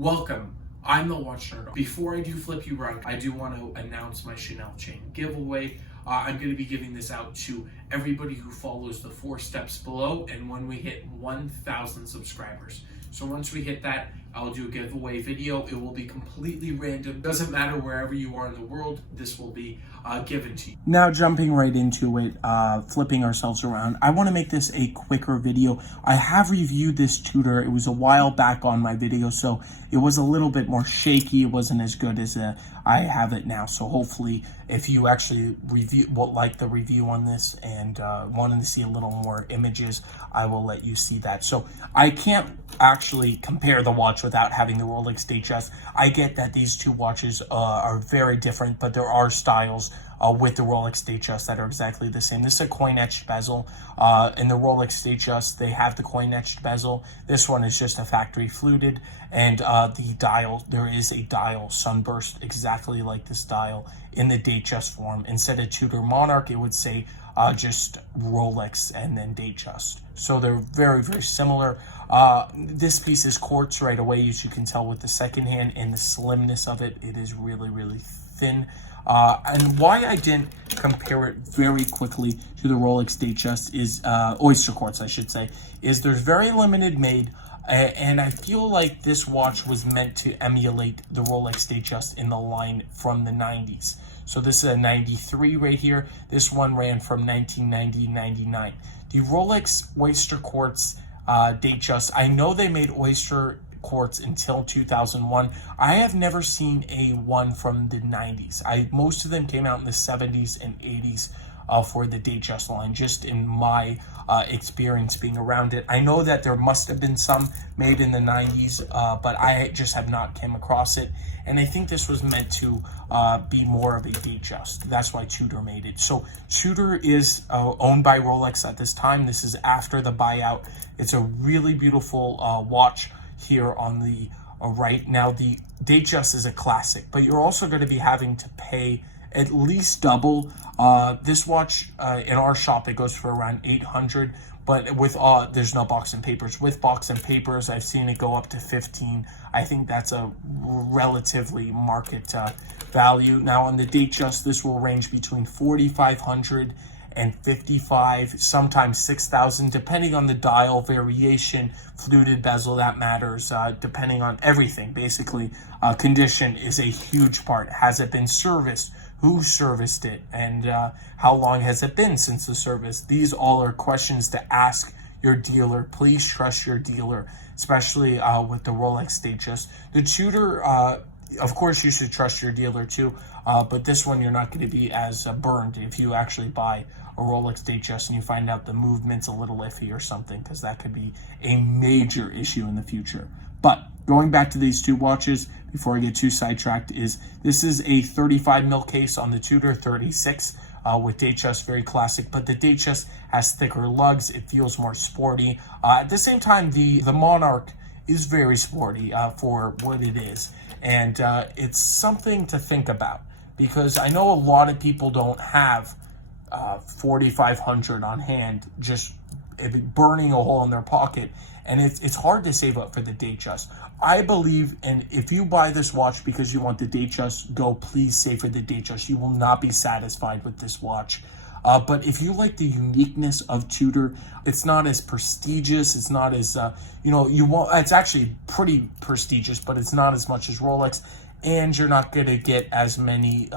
Welcome, I'm the Watch Nerd. Before I do flip you right, I do want to announce my Chanel chain giveaway. I'm going to be giving this out to everybody who follows the 4 steps below, and when we hit 1,000 subscribers. So once we hit that, I'll do a giveaway video. It will be completely random. Doesn't matter wherever you are in the world, this will be given to you. Now jumping right into it, flipping ourselves around, I want to make this a quicker video. I have reviewed this Tudor. It was a while back on my video, so it was a little bit more shaky. It wasn't as good as I have it now. So hopefully, if you actually like the review on this and wanted to see a little more images, I will let you see that. So I can't actually compare the watch without having the Rolex Datejust. I get that these two watches are very different, but there are styles with the Rolex Datejust that are exactly the same. This is a coin-etched bezel. In the Rolex Datejust, they have the coin-etched bezel. This one is just a factory fluted, and the dial, there is a dial sunburst exactly like this dial in the Datejust form. Instead of Tudor Monarch, it would say just Rolex and then Datejust. So they're very, very similar. This piece is quartz right away, as you can tell with the second hand and the slimness of it. It is really, really thin. And why I didn't compare it very quickly to the Rolex Datejust is, oyster quartz I should say, is there's very limited made, and I feel like this watch was meant to emulate the Rolex Datejust in the line from the 90s. So this is a 93 right here. This one ran from 1990 to 99. The Rolex oyster quartz Datejust, I know they made oyster quartz until 2001. I have never seen a one from the 90s. Most of them came out in the 70s and 80s for the Datejust line, just in my experience being around it. I know that there must have been some made in the 90s, but I just have not came across it. And I think this was meant to be more of a Datejust. That's why Tudor made it. So Tudor is owned by Rolex at this time. This is after the buyout. It's a really beautiful watch here on the right. Now the Datejust is a classic, but you're also going to be having to pay at least double. This watch in our shop, it goes for around 800, but with there's no box and papers. With box and papers, I've seen it go up to 15. I think that's a relatively market value. Now on the Datejust, this will range between 4,500 and 55, sometimes 6,000, depending on the dial variation, fluted bezel, that matters, depending on everything. Basically, condition is a huge part. Has it been serviced? Who serviced it? And how long has it been since the service? These all are questions to ask your dealer. Please trust your dealer, especially with the Rolex Datejust. The Tudor, of course, you should trust your dealer too, but this one you're not going to be as burned if you actually buy a Rolex Datejust and you find out the movement's a little iffy or something, because that could be a major issue in the future. But going back to these two watches, before I get too sidetracked, this is a 35 mil case on the Tudor, 36 with Datejust, very classic, but the Datejust has thicker lugs. It feels more sporty. At the same time, the Monarch is very sporty for what it is, and it's something to think about, because I know a lot of people don't have 4,500 on hand, just burning a hole in their pocket, and it's hard to save up for the Datejust. I believe, and if you buy this watch because you want the Datejust, please save for the Datejust. You will not be satisfied with this watch. But if you like the uniqueness of Tudor, it's not as prestigious. It's not as, it's actually pretty prestigious, but it's not as much as Rolex. And you're not going to get as many,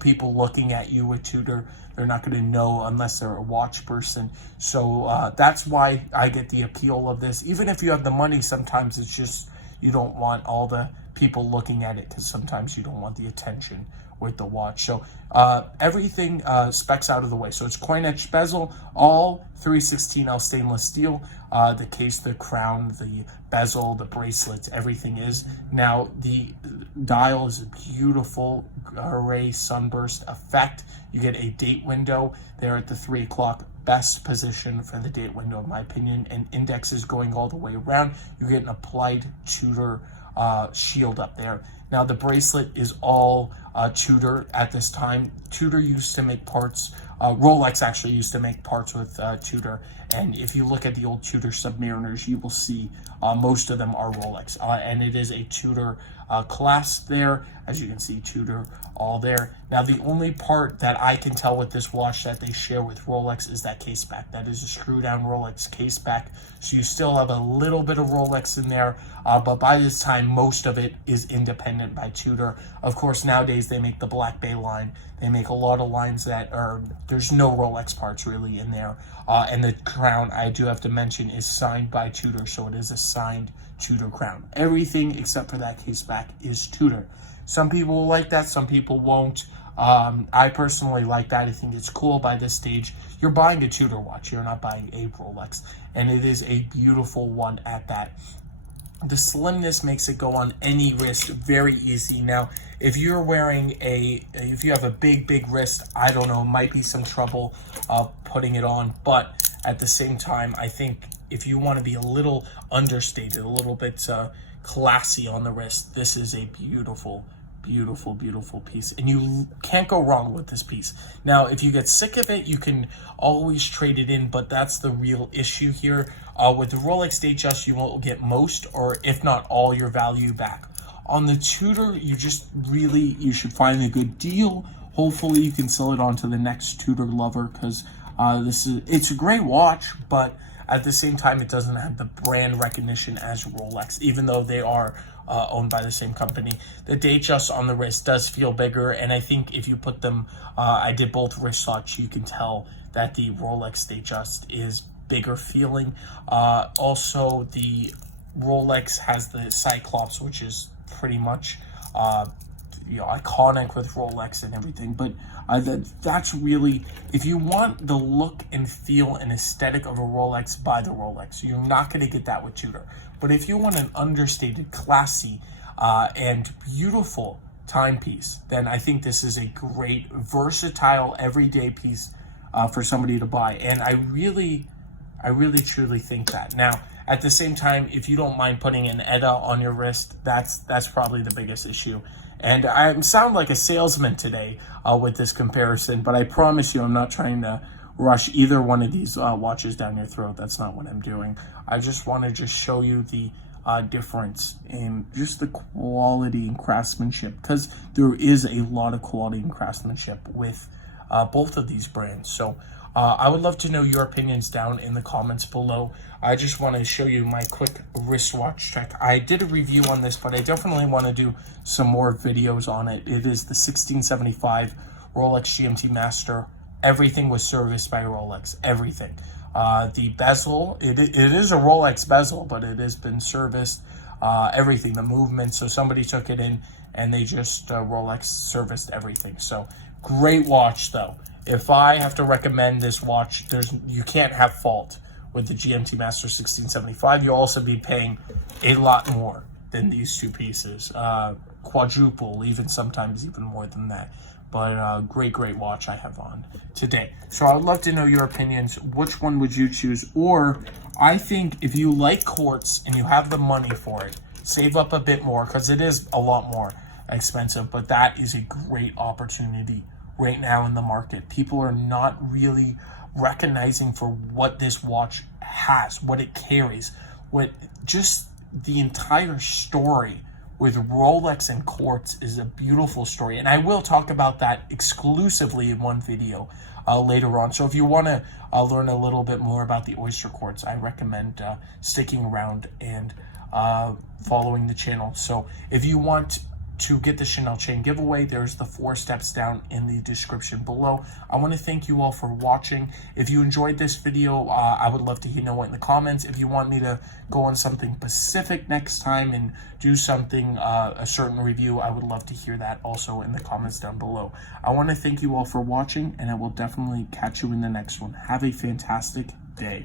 people looking at you with Tudor. They're not going to know unless they're a watch person. So that's why I get the appeal of this. Even if you have the money, sometimes it's just, you don't want all the people looking at it, because sometimes you don't want the attention with the watch. So everything specs out of the way. So it's coin-etched bezel, all 316L stainless steel. The case, the crown, the bezel, the bracelets, everything is. Now the dial is a beautiful array sunburst effect. You get a date window there at the 3 o'clock. Best position for the date window, in my opinion, and index is going all the way around. You get an applied Tudor shield up there. Now the bracelet is all Tudor at this time. Tudor used to make parts, Rolex actually used to make parts with Tudor. And if you look at the old Tudor Submariners, you will see most of them are Rolex. And it is a Tudor clasp there. As you can see, Tudor all there. Now the only part that I can tell with this watch that they share with Rolex is that case back. That is a screw down Rolex case back. So you still have a little bit of Rolex in there, but by this time most of it is independent by Tudor. Of course, nowadays they make the Black Bay line. They make a lot of lines that are, there's no Rolex parts really in there. And the crown, I do have to mention, is signed by Tudor, so it is a signed Tudor crown. Everything except for that case back is Tudor. Some people will like that, some people won't. I personally like that. I think it's cool. By this stage, you're buying a Tudor watch. You're not buying a Rolex. And it is a beautiful one at that. The slimness makes it go on any wrist very easy. Now, if you're wearing if you have a big wrist, I don't know, it might be some trouble putting it on. But at the same time, I think if you want to be a little understated, a little bit classy on the wrist, this is a beautiful piece, and you can't go wrong with this piece. Now, if you get sick of it, you can always trade it in, but that's the real issue here. With the Rolex Datejust, you will get most, or if not all, your value back. On the Tudor, you should find a good deal. Hopefully you can sell it on to the next Tudor lover, because it's a great watch, but at the same time, it doesn't have the brand recognition as Rolex, even though they are owned by the same company. The Datejust on the wrist does feel bigger, and I think if you put them, I did both wristlets, you can tell that the Rolex Datejust is bigger feeling. Also, the Rolex has the Cyclops, which is pretty much iconic with Rolex and everything, but that's really, if you want the look and feel and aesthetic of a Rolex, buy the Rolex. You're not going to get that with Tudor. But if you want an understated, classy, and beautiful timepiece, then I think this is a great, versatile, everyday piece for somebody to buy. And I really truly think that. Now, at the same time, if you don't mind putting an ETA on your wrist, that's probably the biggest issue. And I sound like a salesman today with this comparison, but I promise you I'm not trying to rush either one of these watches down your throat. That's not what I'm doing. I just want to show you the difference in just the quality and craftsmanship, because there is a lot of quality and craftsmanship with both of these brands. So I would love to know your opinions down in the comments below. I just want to show you my quick wristwatch check. I did a review on this, but I definitely want to do some more videos on it. It is the 1675 Rolex Gmt Master. Everything was serviced by Rolex, everything. The bezel, it is a Rolex bezel, but it has been serviced, everything, the movement. So somebody took it in and they just Rolex serviced everything. So great watch though. If I have to recommend this watch, you can't have fault with the GMT Master 1675. You'll also be paying a lot more than these two pieces, quadruple, sometimes even more than that. But great watch I have on today. So I would love to know your opinions. Which one would you choose? Or I think if you like quartz and you have the money for it, save up a bit more, because it is a lot more expensive, but that is a great opportunity right now in the market. People are not really recognizing for what this watch has, what it carries, what just the entire story with Rolex and quartz is a beautiful story. And I will talk about that exclusively in one video later on. So if you want to learn a little bit more about the oyster quartz, I recommend sticking around and following the channel. So if you want to get the Chanel chain giveaway, there's the 4 steps down in the description below. I want to thank you all for watching. If you enjoyed this video, I would love to know it in the comments. If you want me to go on something specific next time and do something, a certain review, I would love to hear that also in the comments down below. I want to thank you all for watching, and I will definitely catch you in the next one. Have a fantastic day.